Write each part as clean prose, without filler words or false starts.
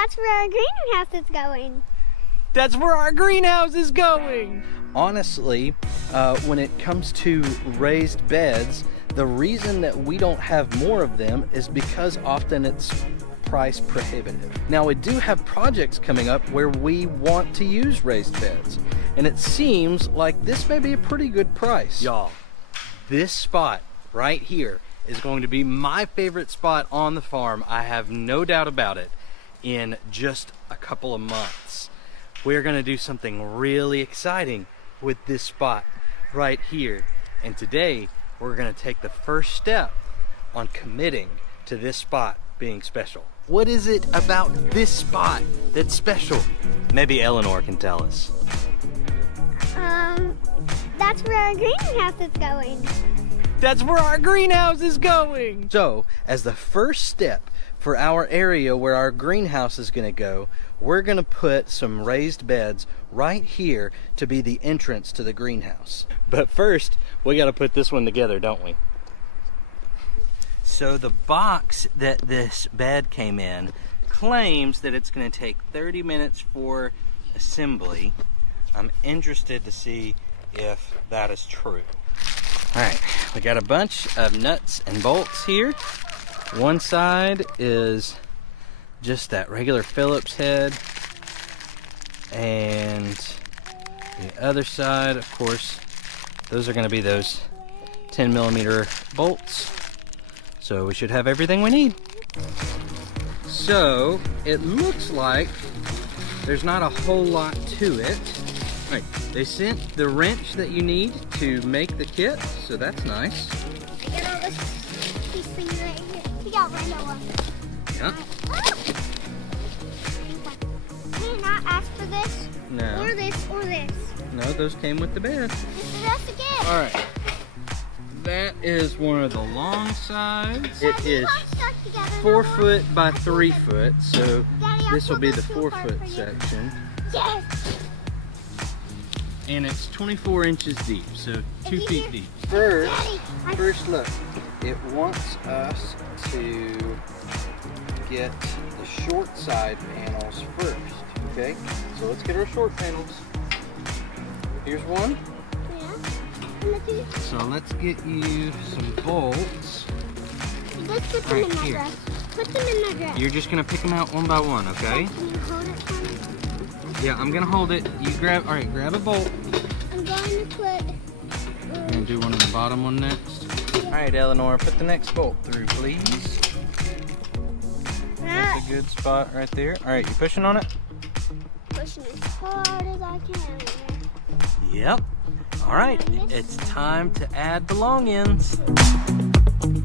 That's where our greenhouse is going. That's where our greenhouse is going. Honestly, when it comes to raised beds, the reason that we don't have more of them is because often it's price prohibitive. Now, we do have projects coming up where we want to use raised beds, and it seems like this may be a pretty good price. Y'all, this spot right here is going to be my favorite spot on the farm. I have no doubt about it. In just a couple of months, we're gonna do something really exciting with this spot right here. And today, we're gonna take the first step on committing to this spot being special. What is it about this spot that's special? Maybe Eleanor can tell us. That's where our greenhouse is going. That's where our greenhouse is going! So, as the first step for our area where our greenhouse is gonna go, we're gonna put some raised beds right here to be the entrance to the greenhouse. But first, we gotta put this one together, don't we? So the box that this bed came in claims that it's gonna take 30 minutes for assembly. I'm interested to see if that is true. All right, we got a bunch of nuts and bolts here. One side is just that regular Phillips head, and the other side, of course, those are going to be those 10mm bolts. So we should have everything we need. So it looks like there's not a whole lot to it. All right, they sent the wrench that you need to make the kit, so that's nice. You know this piece for you right here. We got one. Yeah. Did you not ask for this? No. Or this, or this. No, those came with the bed. This is us again. All right. That is one of the long sides. It is 4 foot by 3 foot, so this will be the 4 foot section. Yes. And it's 24 inches deep, so 2 feet deep. First look, it wants us to get the short side panels first, okay? So let's get our short panels. Here's one. Yeah. So let's get you some bolts. Let's put them in that here. dress. Put them in that dress. You're just gonna pick them out one by one, okay? Can you hold it for me? Yeah, I'm gonna hold it. You grab, all right, grab a bolt. I'm going to put... I'm gonna do one on the bottom one next. All right, Eleanor, put the next bolt through, please. That's a good spot right there. All right, you pushing on it? Pushing as hard as I can. Yep. All right, it's time to add the long ends. We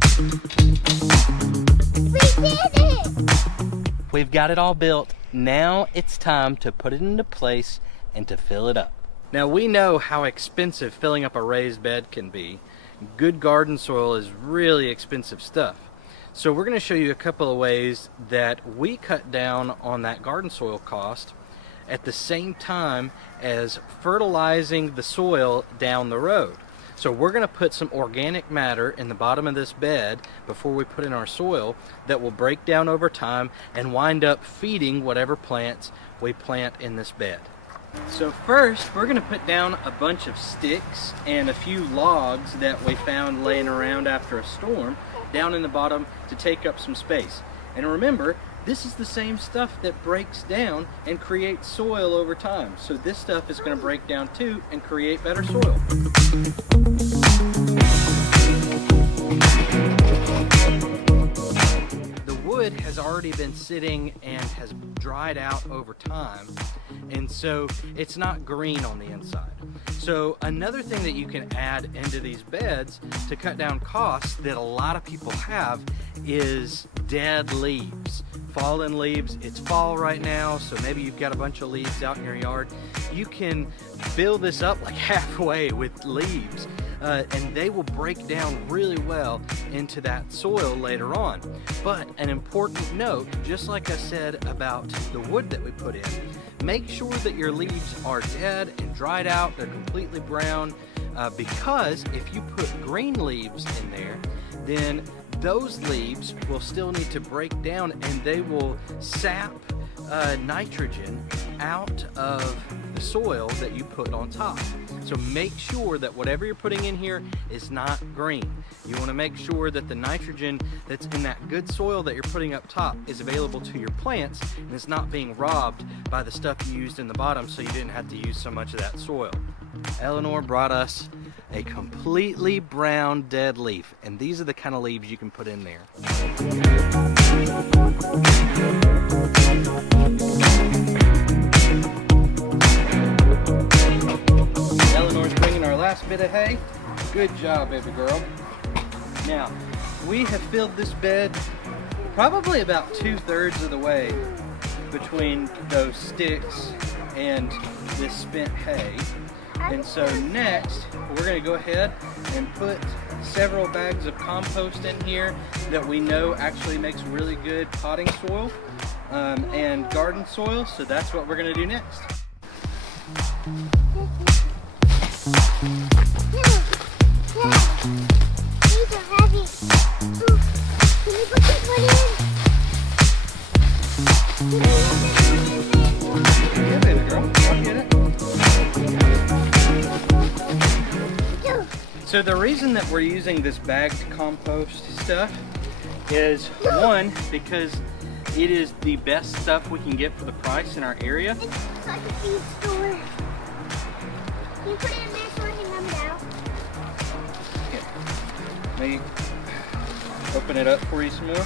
did it! We've got it all built. Now it's time to put it into place and to fill it up. Now we know how expensive filling up a raised bed can be. Good garden soil is really expensive stuff. So we're going to show you a couple of ways that we cut down on that garden soil cost at the same time as fertilizing the soil down the road. So we're going to put some organic matter in the bottom of this bed before we put in our soil that will break down over time and wind up feeding whatever plants we plant in this bed. So first, we're going to put down a bunch of sticks and a few logs that we found laying around after a storm down in the bottom to take up some space. And remember, this is the same stuff that breaks down and creates soil over time. So this stuff is going to break down too and create better soil. The wood has already been sitting and has dried out over time, and so it's not green on the inside. So another thing that you can add into these beds to cut down costs that a lot of people have is dead leaves. Fallen leaves. It's fall right now, so maybe you've got a bunch of leaves out in your yard. You can fill this up like halfway with leaves, and they will break down really well into that soil later on. But an important note, just like I said about the wood that we put in, make sure that your leaves are dead and dried out, they're completely brown, because if you put green leaves in there, then those leaves will still need to break down and they will sap nitrogen out of the soil that you put on top. So make sure that whatever you're putting in here is not green. You want to make sure that the nitrogen that's in that good soil that you're putting up top is available to your plants and it's not being robbed by the stuff you used in the bottom, so you didn't have to use so much of that soil. Eleanor brought us a completely brown dead leaf, and these are the kind of leaves you can put in there. Eleanor's bringing our last bit of hay. Good job, baby girl. Now, we have filled this bed probably about 2/3 of the way between those sticks and this spent hay. And so next, we're going to go ahead and put several bags of compost in here that we know actually makes really good potting soil and garden soil. So that's what we're going to do next. These are heavy. Can you put this one in? Yeah, baby girl, I'll get it. So the reason that we're using this bagged compost stuff is, one, because it is the best stuff we can get for the price in our area. It's like a feed store. Can you put it in there so I can run it out? Here. Let me open it up for you some more.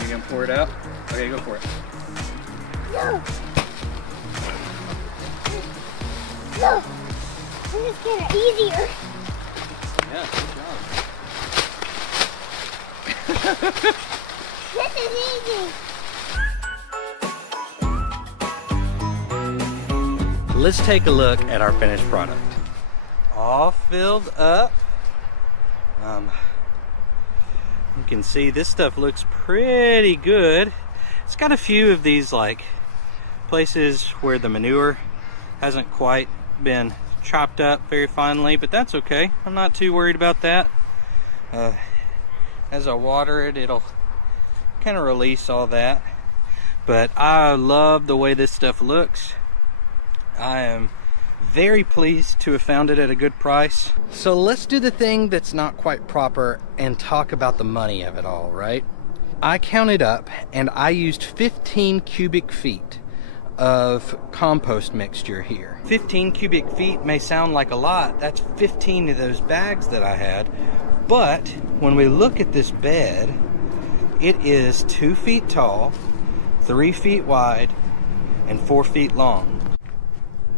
You gonna pour it out? Okay, go for it. No! No! This is kind of easier. Yeah, good job. This is easy. Let's take a look at our finished product. All filled up. You can see this stuff looks pretty good. It's got a few of these like places where the manure hasn't quite been chopped up very finely, but that's okay. I'm not too worried about that. As I water it, it'll kind of release all that. But I love the way this stuff looks. I am very pleased to have found it at a good price. So let's do the thing that's not quite proper and talk about the money of it all, right? I counted up and I used 15 cubic feet of compost mixture here. 15 cubic feet may sound like a lot. That's 15 of those bags that I had. But when we look at this bed, it is 2 feet tall, 3 feet wide, and 4 feet long.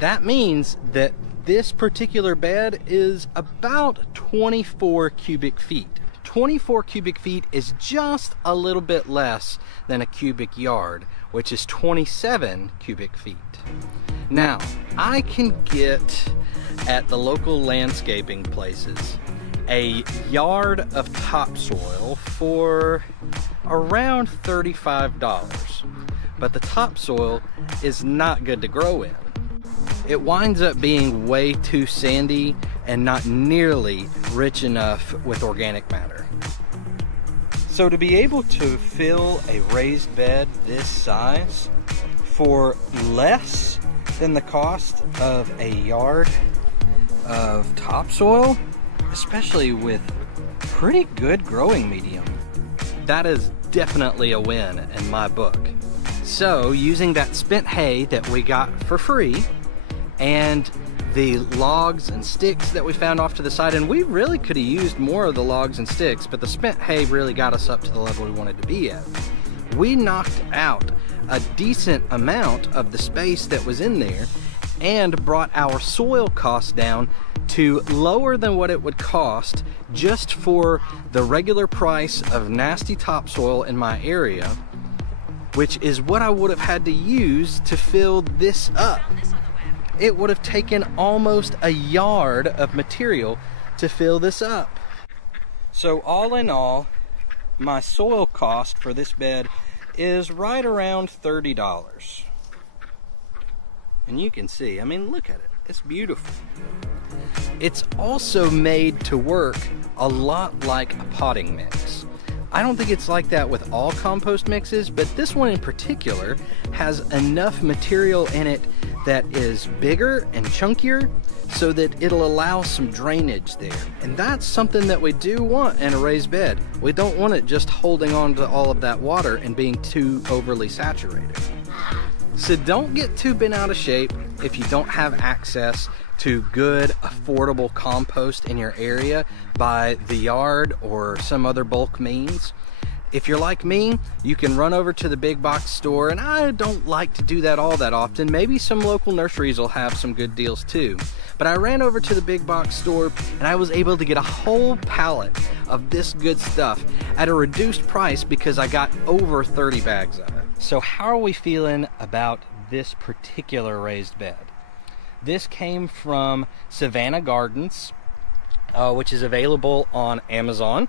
That means that this particular bed is about 24 cubic feet. 24 cubic feet is just a little bit less than a cubic yard, which is 27 cubic feet. Now, I can get at the local landscaping places a yard of topsoil for around $35, but the topsoil is not good to grow in. It winds up being way too sandy and not nearly rich enough with organic matter. So to be able to fill a raised bed this size for less than the cost of a yard of topsoil, especially with pretty good growing medium, that is definitely a win in my book. So using that spent hay that we got for free and the logs and sticks that we found off to the side, and we really could have used more of the logs and sticks, but the spent hay really got us up to the level we wanted to be at. We knocked out a decent amount of the space that was in there and brought our soil costs down to lower than what it would cost just for the regular price of nasty topsoil in my area, which is what I would have had to use to fill this up. It would have taken almost a yard of material to fill this up. So all in all, my soil cost for this bed is right around $30. And you can see, I mean, look at it. It's beautiful. It's also made to work a lot like a potting mix. I don't think it's like that with all compost mixes, but this one in particular has enough material in it that is bigger and chunkier so that it'll allow some drainage there. And that's something that we do want in a raised bed. We don't want it just holding on to all of that water and being too overly saturated. So don't get too bent out of shape if you don't have access to good, affordable compost in your area by the yard or some other bulk means. If you're like me, you can run over to the big box store, and I don't like to do that all that often. Maybe some local nurseries will have some good deals too. But I ran over to the big box store and I was able to get a whole pallet of this good stuff at a reduced price because I got over 30 bags of it. So how are we feeling about this particular raised bed? This came from Savana Gardens, which is available on Amazon.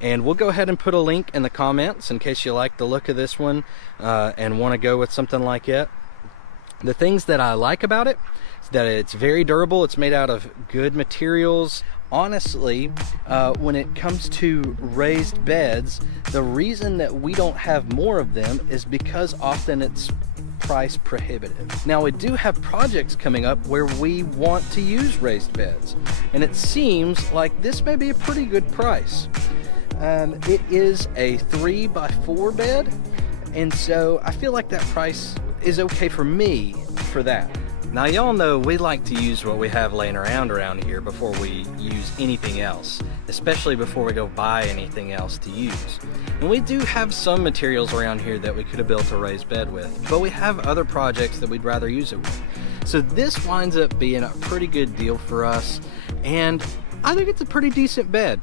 And we'll go ahead and put a link in the comments in case you like the look of this one and want to go with something like it. The things that I like about it is that it's very durable. It's made out of good materials. Honestly, when it comes to raised beds, the reason that we don't have more of them is because often it's price prohibitive. Now we do have projects coming up where we want to use raised beds, and it seems like this may be a pretty good price. It is a 3x4 bed, and so I feel like that price is okay for me for that. Now y'all know we like to use what we have laying around here before we use anything else, especially before we go buy anything else to use. And we do have some materials around here that we could have built a raised bed with, but we have other projects that we'd rather use it with. So this winds up being a pretty good deal for us, and I think it's a pretty decent bed.